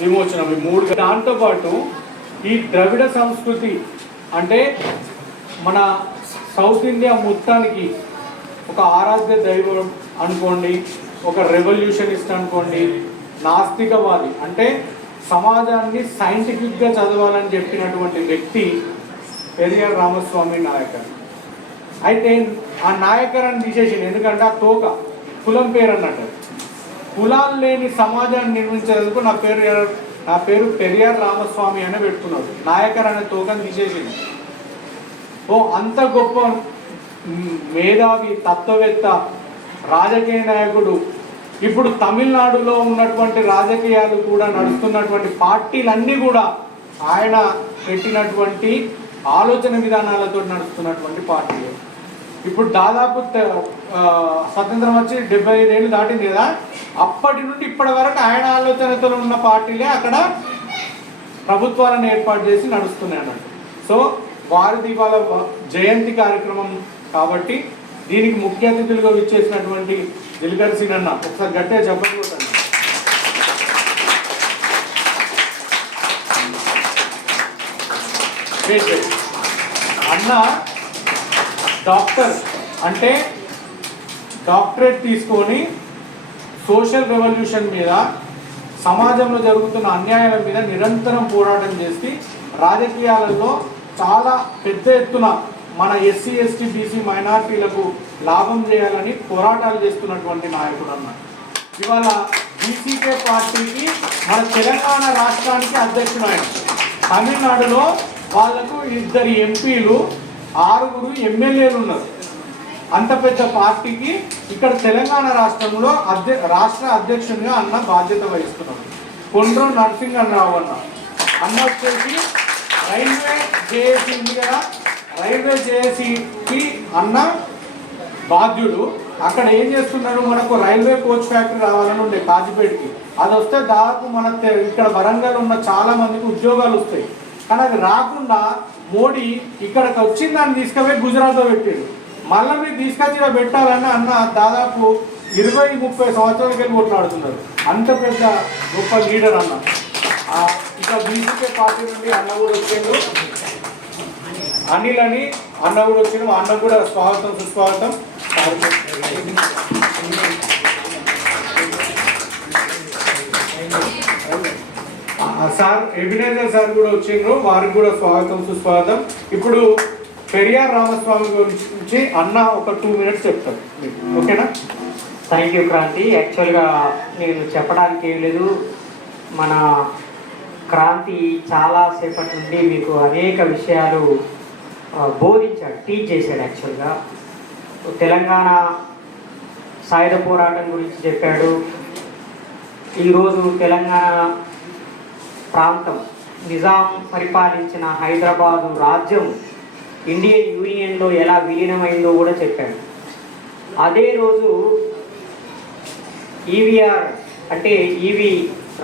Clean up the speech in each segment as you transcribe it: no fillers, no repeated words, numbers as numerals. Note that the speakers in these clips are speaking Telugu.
విమోచనం, ఈ మూడు. దాంతోపాటు ఈ ద్రవిడ సంస్కృతి అంటే మన సౌత్ ఇండియా మొత్తానికి ఒక ఆరాధ్య దైవం అనుకోండి, ఒక రెవల్యూషనిస్ట్ అనుకోండి, నాస్తికవాది అంటే సమాజాన్ని సైంటిఫిక్గా చదవాలని చెప్పినటువంటి వ్యక్తి పెరియార్ రామస్వామి నాయకర్. అయితే ఆ నాయకర్ అని తీసేసింది, ఎందుకంటే ఆ తోక కులం పేరు అన్నట్టు. కులాలు లేని సమాజాన్ని నిర్మించేందుకు నా పేరు పెరియార్ రామస్వామి అనే పెట్టుకున్నాడు. నాయకర్ అనే తోకని తీసేసింది. అంత గొప్ప మేధావి, తత్వవేత్త, రాజకీయ నాయకుడు. ఇప్పుడు తమిళనాడులో ఉన్నటువంటి రాజకీయాలు కూడా నడుస్తున్నటువంటి పార్టీలన్నీ కూడా ఆయన పెట్టినటువంటి ఆలోచన విధానాలతో నడుస్తున్నటువంటి పార్టీలు. ఇప్పుడు దాదాపు స్వతంత్రం వచ్చి 75 ఏళ్ళు దాటింది కదా, అప్పటి నుండి ఇప్పటి వరకు ఆయన ఆలోచనతో ఉన్న పార్టీలే అక్కడ ప్రభుత్వాలను ఏర్పాటు చేసి నడుస్తున్నాయి అన్నట్టు. సో వారిది ఇవాళ జయంతి కార్యక్రమం కాబట్టి దీనికి ముఖ్య అతిథులుగా విచ్చేసినటువంటి దిల్కర్ సింగ్ అన్న ఒకసారి గట్టిగా చెప్పకూడదు. అన్న డాక్టర్ అంటే డాక్టరేట్ తీసుకొని సోషల్ రెవల్యూషన్ మీద, సమాజంలో జరుగుతున్న అన్యాయాల మీద నిరంతరం పోరాటం చేసి రాజకీయాలలో చాలా పెద్ద ఎత్తున మన ఎస్సీ ఎస్టీ బీసీ మైనార్టీలకు లాభం చేయాలని పోరాటాలు చేస్తున్నటువంటి నాయకుడు అన్న. ఇవాళ బీసీకే పార్టీకి మన తెలంగాణ రాష్ట్రానికి అధ్యక్షుడు ఆయన. తమిళనాడులో వాళ్లకు 2 ఎంపీలు 6 ఎమ్మెల్యేలు ఉన్నారు. అంత పెద్ద పార్టీకి ఇక్కడ తెలంగాణ రాష్ట్రంలో రాష్ట్ర అధ్యక్షునిగా అన్న బాధ్యత వహిస్తున్నాడు. కొండ్రో నరసింహరావు అన్న వచ్చేసి రైల్వే జేఏసీ ఉంది కదా, రైల్వే జేఏసీకి అన్న బాధ్యుడు. అక్కడ ఏం చేస్తున్నాడు, మనకు రైల్వే కోచ్ ఫ్యాక్టరీ రావాలని ఉండే కాజీపేటకి. అది వస్తే దాదాపు మన ఇక్కడ వరంగల్ ఉన్న చాలా మందికి ఉద్యోగాలు వస్తాయి. కానీ అది రాకుండా మోడీ ఇక్కడికి వచ్చిన దాన్ని తీసుకుపోయి గుజరాత్లో పెట్టాడు. మళ్ళీ మీరు తీసుకొచ్చి పెట్టాలని అన్న దాదాపు 20-30 సంవత్సరాలకి వెళ్ళి కొట్లాడుతున్నారు. అంత పెద్ద గొప్ప లీడర్ అన్న. ఇక బీజేపీ పార్టీ నుండి అన్న కూడా వచ్చాడు, అనిల్ అని అన్న కూడా వచ్చాడు. అన్న కూడా స్వాగతం సుస్వాగతం. సార్ ఎబినేజర్ సార్ కూడా వచ్చిండ్రు, వారికి కూడా స్వాగతం సుస్వాగతం. ఇప్పుడు పెరియార్ రామస్వామి గురించి అన్న ఒక 2 మినిట్స్ చెప్తారు, ఓకేనా? Thank you Kranti. యాక్చువల్గా నేను చెప్పడానికి ఏం లేదు, మన క్రాంతి చాలాసేపటి నుండి మీకు అనేక విషయాలు బోధించాడు, టీచ్ చేశాడు. యాక్చువల్గా తెలంగాణ సాయుధ పోరాటం గురించి చెప్పాడు. ఈరోజు తెలంగాణ ప్రాంతం నిజాం పరిపాలించిన హైదరాబాదు రాజ్యం ఇండియన్ యూనియన్లో ఎలా విలీనమైందో కూడా చెప్పాడు. అదే రోజు ఈవీఆర్ అంటే ఈవి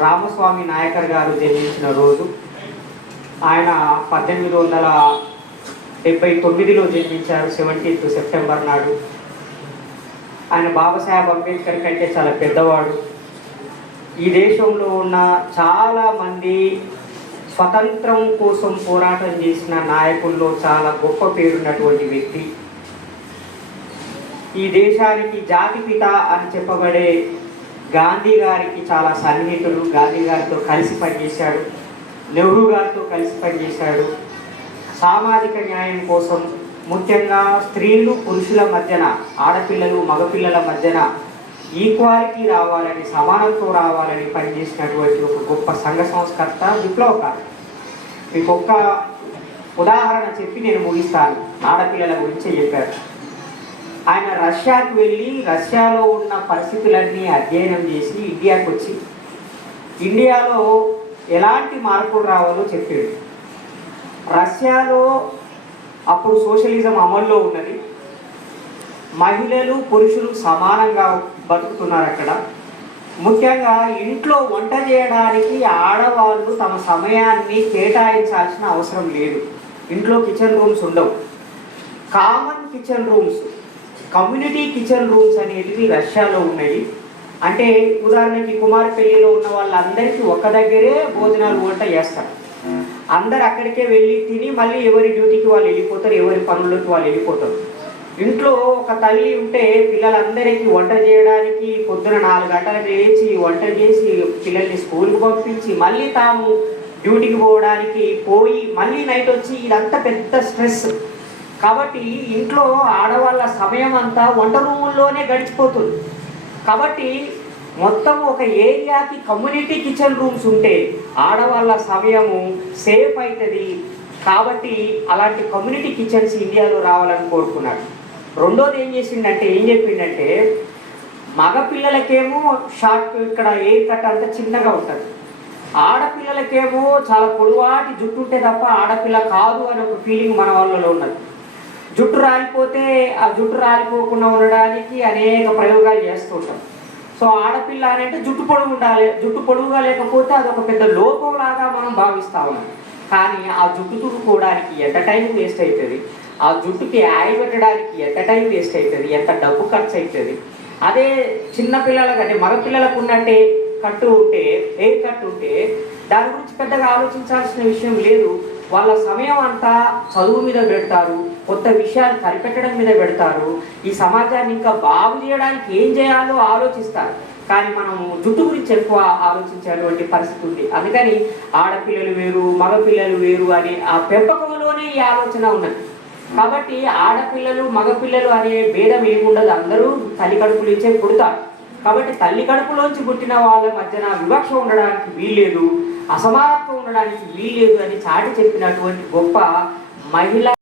రామస్వామి నాయకర్ గారు జన్మించిన రోజు. ఆయన 1879లో జన్మించారు, 17th సెప్టెంబర్ నాడు. ఆయన బాబాసాహెబ్ అంబేద్కర్ కంటే చాలా పెద్దవాడు. ఈ దేశంలో ఉన్న చాలామంది స్వతంత్రం కోసం పోరాటం చేసిన నాయకుల్లో చాలా గొప్ప పేరున్నటువంటి వ్యక్తి. ఈ దేశానికి జాతిపిత అని చెప్పబడే గాంధీ గారికి చాలా సన్నిహితుడు. గాంధీ గారితో కలిసి పనిచేశాడు, నెహ్రూ గారితో కలిసి పనిచేశాడు. సామాజిక న్యాయం కోసం, ముఖ్యంగా స్త్రీలు పురుషుల మధ్యన, ఆడపిల్లలు మగపిల్లల మధ్యన ఈక్వాలిటీ రావాలని, సమానత్వం రావాలని పనిచేసినటువంటి ఒక గొప్ప సంఘ సంస్కర్త, విప్లవకారు. మీకు ఒక్క ఉదాహరణ చెప్పి నేను ముగిస్తాను. ఆడపిల్లల గురించి చెప్పారు. ఆయన రష్యాకు వెళ్ళి రష్యాలో ఉన్న పరిస్థితులన్నీ అధ్యయనం చేసి ఇండియాకు వచ్చి ఇండియాలో ఎలాంటి మార్పులు రావాలో చెప్పాడు. రష్యాలో అప్పుడు సోషలిజం అమల్లో ఉన్నది. మహిళలు పురుషులు సమానంగా బతుకుతున్నారు అక్కడ. ముఖ్యంగా ఇంట్లో వంట చేయడానికి ఆడవాళ్ళు తమ సమయాన్ని కేటాయించాల్సిన అవసరం లేదు. ఇంట్లో కిచెన్ రూమ్స్ ఉండవు. Common kitchen rooms, community kitchen rooms అనేటివి రష్యాలో ఉన్నాయి. అంటే ఉదాహరణకి కుమార్ పెళ్లిలో ఉన్న వాళ్ళందరికీ ఒక్క దగ్గరే భోజనాలు వంట చేస్తారు. అందరు అక్కడికే వెళ్ళి తిని మళ్ళీ ఎవరి డ్యూటీకి వాళ్ళు వెళ్ళిపోతారు, ఎవరి పనుల్లోకి వాళ్ళు వెళ్ళిపోతారు. ఇంట్లో ఒక తల్లి ఉంటే పిల్లలందరికీ వంట చేయడానికి పొద్దున 4 గంటలకు లేచి వంట చేసి పిల్లల్ని స్కూల్కి పంపించి మళ్ళీ తాము డ్యూటీకి పోవడానికి పోయి మళ్ళీ నైట్ వచ్చి ఇదంతా పెద్ద స్ట్రెస్. కాబట్టి ఇంట్లో ఆడవాళ్ళ సమయం అంతా వంట రూముల్లోనే గడిచిపోతుంది. కాబట్టి మొత్తం ఒక ఏరియాకి కమ్యూనిటీ కిచెన్ రూమ్స్ ఉంటే ఆడవాళ్ళ సమయము సేఫ్ అవుతుంది. కాబట్టి అలాంటి కమ్యూనిటీ కిచెన్స్ ఇండియాలో రావాలని కోరుకున్నాడు. రెండోది ఏం చెప్పిండంటే మగపిల్లలకేమో షార్ట్ ఇక్కడ ఎయిర్ కట్ అంతా చిన్నగా ఉంటుంది, ఆడపిల్లలకేమో చాలా పొడవాటి జుట్టు ఉంటే తప్ప ఆడపిల్ల కాదు అనే ఒక ఫీలింగ్ మన వాళ్ళలో ఉన్నది. జుట్టు రాలిపోతే ఆ జుట్టు రాలిపోకుండా ఉండడానికి అనేక ప్రయోగాలు చేస్తూ ఉంటాం. సో ఆడపిల్ల అని అంటే జుట్టు పొడుగు ఉండాలి, జుట్టు పొడుగుగా లేకపోతే అదొక పెద్ద లోపంలాగా మనం భావిస్తా ఉన్నాం. కానీ ఆ జుట్టు తుడుకోవడానికి ఎంత టైం వేస్ట్ అవుతుంది, ఆ జుట్టుకి ఆయిల్ పెట్టడానికి ఎంత టైం వేస్ట్ అవుతుంది, ఎంత డబ్బు ఖర్చు అవుతుంది. అదే చిన్న పిల్లలకు అంటే మగపిల్లలకు ఉన్నట్టే కట్టు ఉంటే, హెయిర్ కట్ ఉంటే దాని గురించి పెద్దగా ఆలోచించాల్సిన విషయం లేదు. వాళ్ళ సమయం అంతా చదువు మీద పెడతారు, కొత్త విషయాలు కనిపెట్టడం మీద పెడతారు, ఈ సమాజాన్ని ఇంకా బాగు చేయడానికి ఏం చేయాలో ఆలోచిస్తారు. కానీ మనం జుట్టు గురించి ఎక్కువ ఆలోచించేటువంటి పరిస్థితి ఉంది. అందుకని ఆడపిల్లలు వేరు మగపిల్లలు వేరు అని ఆ పెంపకంలోనే ఈ ఆలోచన ఉన్నది. కాబట్టి ఆడపిల్లలు మగపిల్లలు అనే భేదం ఏముండదు, అందరూ తల్లి కడుపు నుంచే పుడతారు. కాబట్టి తల్లి కడుపులోంచి పుట్టిన వాళ్ళ మధ్యన వివక్ష ఉండడానికి వీల్లేదు, అసమానత్వం ఉండడానికి వీల్లేదు అని చాటి చెప్పినటువంటి గొప్ప మహిళ